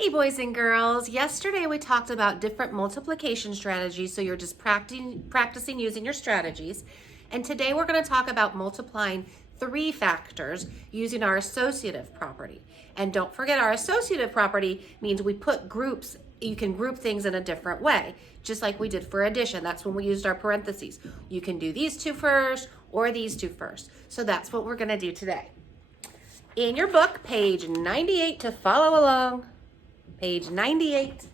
Hey boys and girls, yesterday we talked about different multiplication strategies, so you're just practicing using your strategies. And today we're going to talk about multiplying three factors using our associative property. And don't forget, our associative property means we put groups, you can group things in a different way, just like we did for addition. That's when we used our parentheses. You can do these two first or these two first. So that's what we're going to do today. In your book, page 98 to follow along. Page 98,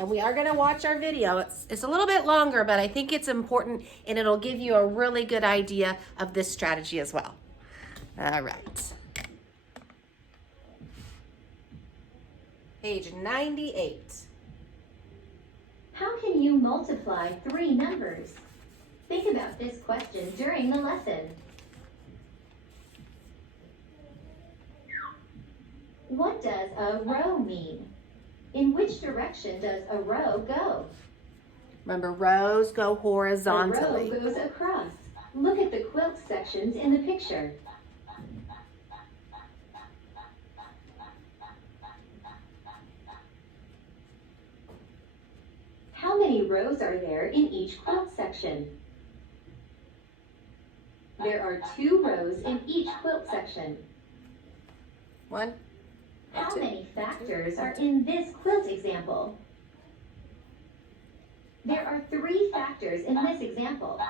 and we are going to watch our video. It's a little bit longer, but I think it's important and it'll give you a really good idea of this strategy as well. All right. Page 98. How can you multiply three numbers? Think about this question during the lesson. What does a row mean? In which direction does a row go? Remember, rows go horizontally. A row goes across. Look at the quilt sections in the picture. How many rows are there in each quilt section? There are 2 rows in each quilt section. One. How many factors are in this quilt example? There are 3 factors in this example.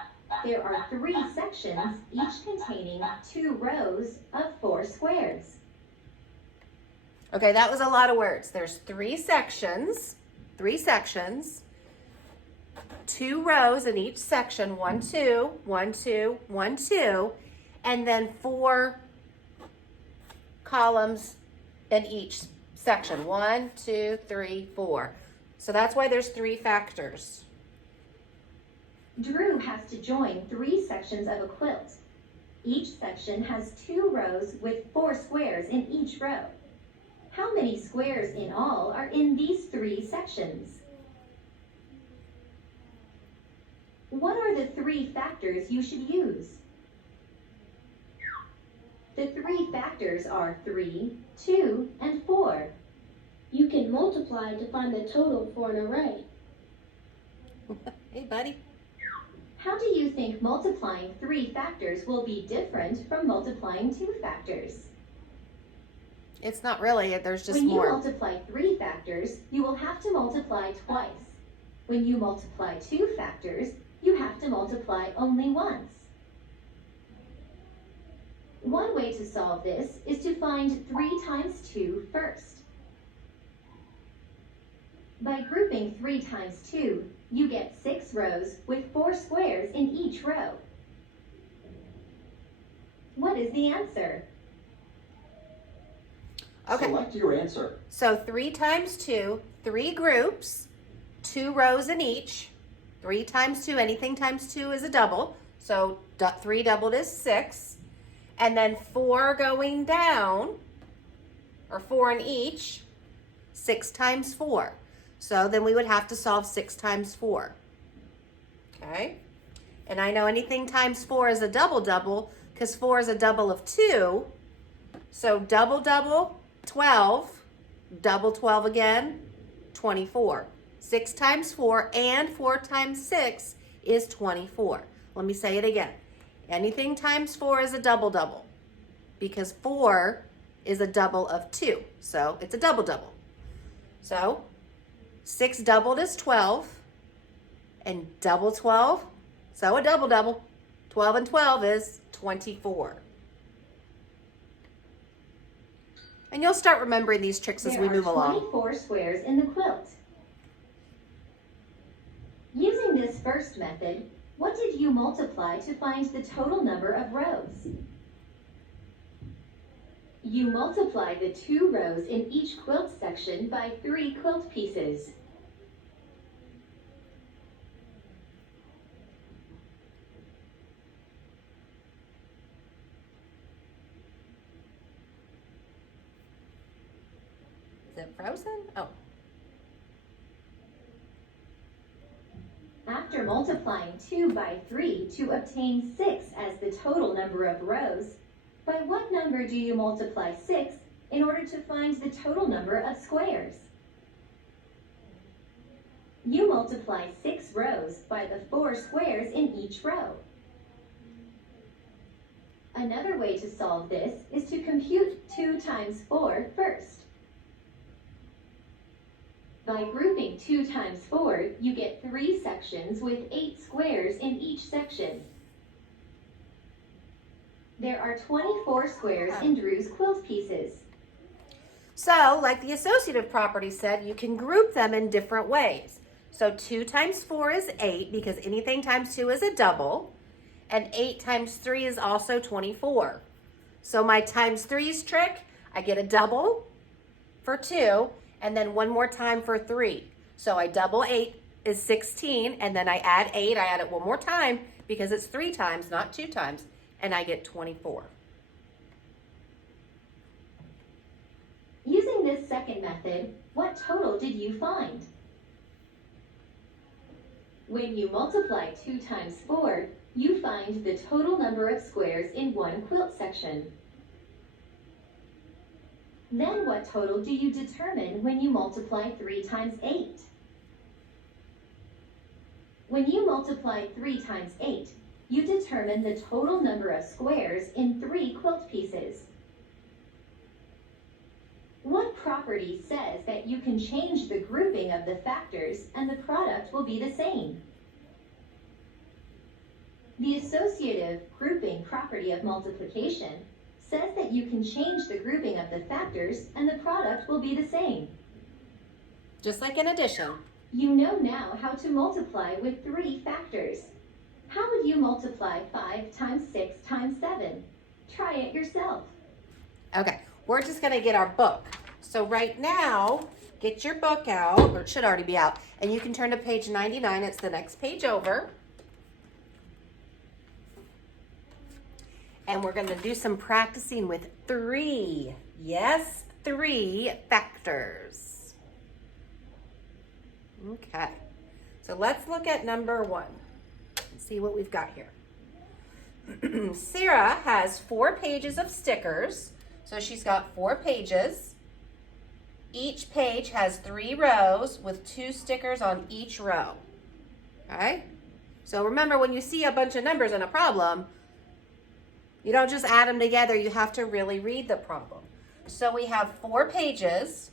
There are 3 sections, each containing 2 rows of 4 squares. Okay, that was a lot of words. There's 3 sections, 2 rows in each section, 1, 2, 1, 2, 1, 2, and then 4 columns in each section. 1, 2, 3, 4. So that's why there's 3 factors. Drew has to join 3 sections of a quilt. Each section has 2 rows with 4 squares in each row. How many squares in all are in these 3 sections? What are the 3 factors you should use? The 3 factors are 3, 2, and 4. You can multiply to find the total for an array. Hey, buddy. How do you think multiplying 3 factors will be different from multiplying 2 factors? It's not really, there's just when more. When you multiply 3 factors, you will have to multiply twice. When you multiply 2 factors, you have to multiply only once. One way to solve this is to find 3 times 2 first. By grouping 3 times 2, you get 6 rows with 4 squares in each row. What is the answer? Okay. Select your answer. So 3 times 2, 3 groups, 2 rows in each. 3 times 2, anything times 2 is a double. So 3 doubled is 6. And then 4 going down, or 4 in each, 6 times 4. So then we would have to solve 6 times 4. Okay? And I know anything times 4 is a double, because 4 is a double of 2. So double, 12, double 12 again, 24. 6 times 4 and 4 times 6 is 24. Let me say it again. Anything times 4 is a double, because 4 is a double of 2. So it's a double. So 6 doubled is 12, and double 12, so a double. 12 and 12 is 24. And you'll start remembering these tricks as we move along. There are 24 squares in the quilt. Using this first method, what did you multiply to find the total number of rows? You multiply the 2 rows in each quilt section by 3 quilt pieces. Is it frozen? Oh. After multiplying 2 by 3 to obtain 6 as the total number of rows, by what number do you multiply 6 in order to find the total number of squares? You multiply 6 rows by the 4 squares in each row. Another way to solve this is to compute 2 times 4 first. By grouping 2 times 4, you get 3 sections with 8 squares in each section. There are 24 squares in Drew's quilt pieces. So, like the associative property said, you can group them in different ways. So 2 times 4 is 8 because anything times 2 is a double. And 8 times 3 is also 24. So my times 3's trick, I get a double for 2 and then one more time for 3. So I double 8 is 16 and then I add 8. I add it one more time because it's 3 times, not 2 times, and I get 24. Using this second method, what total did you find? When you multiply 2 times 4, you find the total number of squares in one quilt section. Then what total do you determine when you multiply 3 times 8? When you multiply 3 times 8, you determine the total number of squares in 3 quilt pieces. What property says that you can change the grouping of the factors and the product will be the same? The associative grouping property of multiplication says that you can change the grouping of the factors and the product will be the same. Just like in addition. You know now how to multiply with 3 factors. How would you multiply 5 times 6 times 7? Try it yourself. Okay, we're just gonna get our book. So right now, get your book out, or it should already be out, and you can turn to page 99. It's the next page over. And we're gonna do some practicing with 3. Yes, 3 factors. Okay, so let's look at number 1 and see what we've got here. Sarah has 4 pages of stickers. So she's got 4 pages. Each page has 3 rows with 2 stickers on each row. Okay? So remember, when you see a bunch of numbers in a problem, you don't just add them together, you have to really read the problem. So we have 4 pages,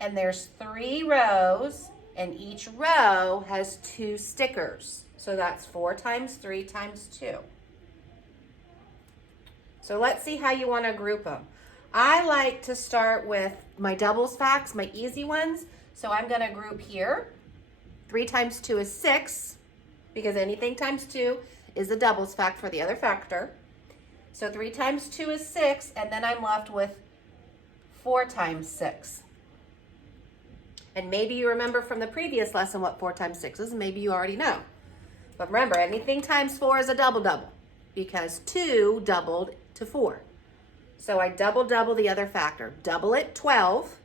and there's 3 rows, and each row has 2 stickers. So that's 4 times 3 times 2. So let's see how you want to group them. I like to start with my doubles facts, my easy ones. So I'm going to group here. 3 times 2 is 6, because anything times 2 is a doubles fact for the other factor. So 3 times 2 is 6, and then I'm left with 4 times 6. And maybe you remember from the previous lesson what 4 times 6 is, and maybe you already know. But remember, anything times 4 is a double-double, because 2 doubled to 4. So I double the other factor. Double it, 12,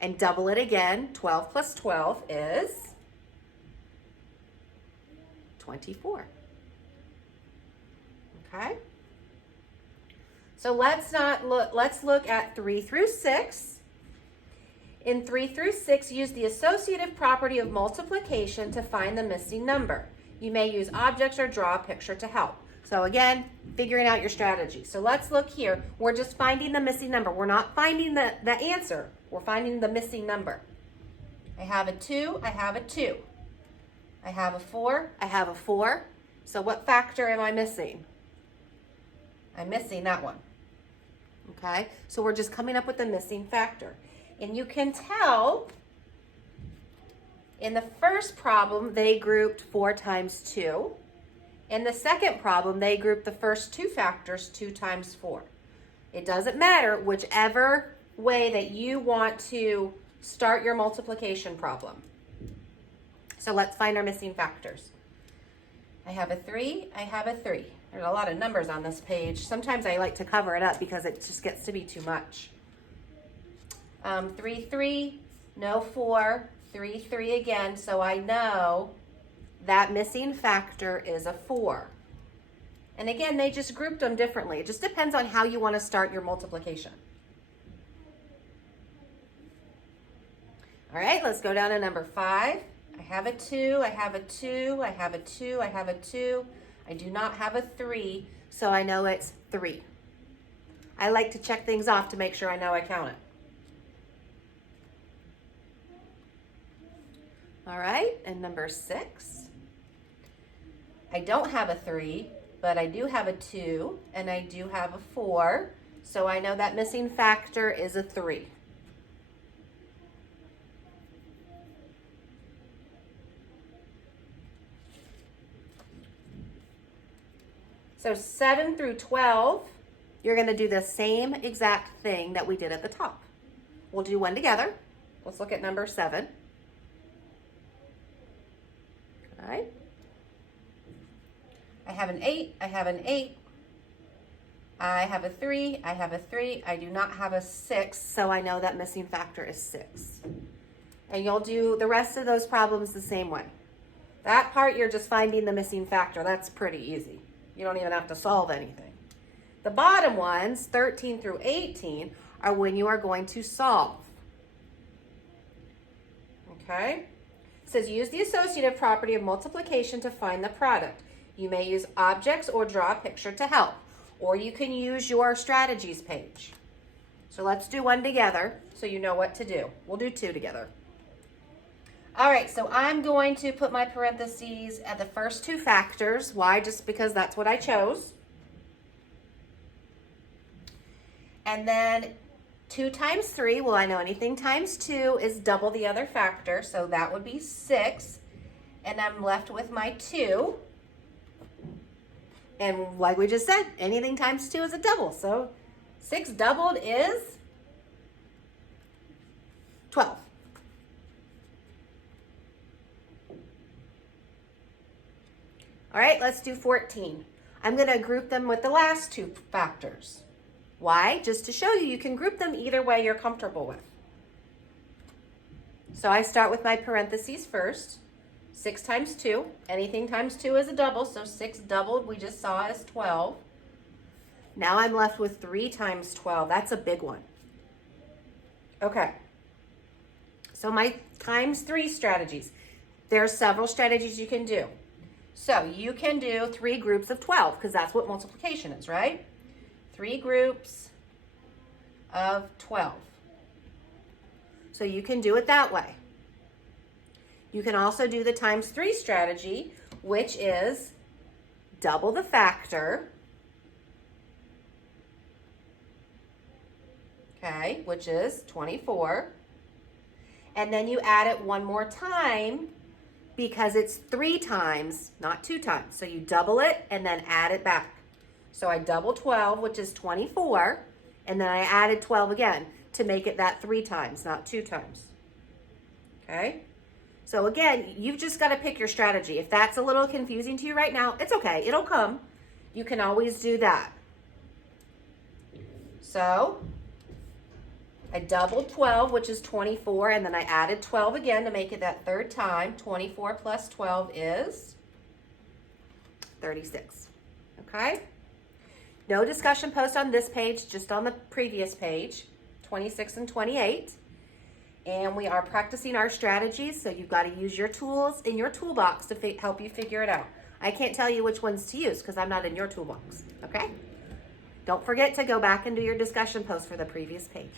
and double it again. 12 plus 12 is 24. Okay? So let's look at 3 through 6. In 3 through 6, use the associative property of multiplication to find the missing number. You may use objects or draw a picture to help. So again, figuring out your strategy. So let's look here. We're just finding the missing number. We're not finding the answer. We're finding the missing number. I have a 2, I have a 2. I have a 4, I have a 4. So what factor am I missing? I'm missing that one. Okay, so we're just coming up with the missing factor. And you can tell in the first problem, they grouped 4 times 2. In the second problem, they grouped the first 2 factors 2 times 4. It doesn't matter whichever way that you want to start your multiplication problem. So let's find our missing factors. I have a 3, I have a 3. There's a lot of numbers on this page. Sometimes I like to cover it up because it just gets to be too much. 3, 3, no 4, 3, 3 again. So I know that missing factor is a 4. And again, they just grouped them differently. It just depends on how you want to start your multiplication. All right, let's go down to number 5. I have a 2, I have a 2, I have a 2, I have a 2. I do not have a 3, so I know it's 3. I like to check things off to make sure I know I count it. All right, and number 6. I don't have a 3, but I do have a 2, and I do have a 4, so I know that missing factor is a 3. So 7 through 12, you're going to do the same exact thing that we did at the top. We'll do one together. Let's look at number 7. All right. I have an 8, I have an 8, I have a 3, I have a 3, I do not have a 6, so I know that missing factor is 6. And you'll do the rest of those problems the same way. That part, you're just finding the missing factor. That's pretty easy. You don't even have to solve anything. The bottom ones, 13 through 18, are when you are going to solve. Okay? It says use the associative property of multiplication to find the product. You may use objects or draw a picture to help, or you can use your strategies page. So let's do one together so you know what to do. We'll do 2 together. All right, so I'm going to put my parentheses at the first 2 factors. Why? Just because that's what I chose. And then 2 times 3, well, I know anything times 2 is double the other factor, so that would be 6. And I'm left with my 2. And like we just said, anything times 2 is a double. So 6 doubled is 12. All right, let's do 14. I'm going to group them with the last 2 factors. Why? Just to show you, you can group them either way you're comfortable with. So I start with my parentheses first. 6 times 2. Anything times 2 is a double, so 6 doubled we just saw is 12. Now I'm left with 3 times 12. That's a big one. Okay. So my times 3 strategies. There are several strategies you can do. So you can do 3 groups of 12 because that's what multiplication is, right? 3 groups of 12. So you can do it that way. You can also do the times 3 strategy, which is double the factor, okay, which is 24. And then you add it one more time because it's 3 times, not 2 times. So you double it and then add it back. So I double 12, which is 24, and then I added 12 again to make it that 3 times, not 2 times. Okay? So again, you've just got to pick your strategy. If that's a little confusing to you right now, it's okay. It'll come. You can always do that. So I doubled 12, which is 24, and then I added 12 again to make it that 3rd time. 24 plus 12 is 36. Okay? No discussion post on this page, just on the previous page, 26 and 28. And we are practicing our strategies, so you've got to use your tools in your toolbox to help you figure it out. I can't tell you which ones to use because I'm not in your toolbox, okay? Don't forget to go back and do your discussion post for the previous page.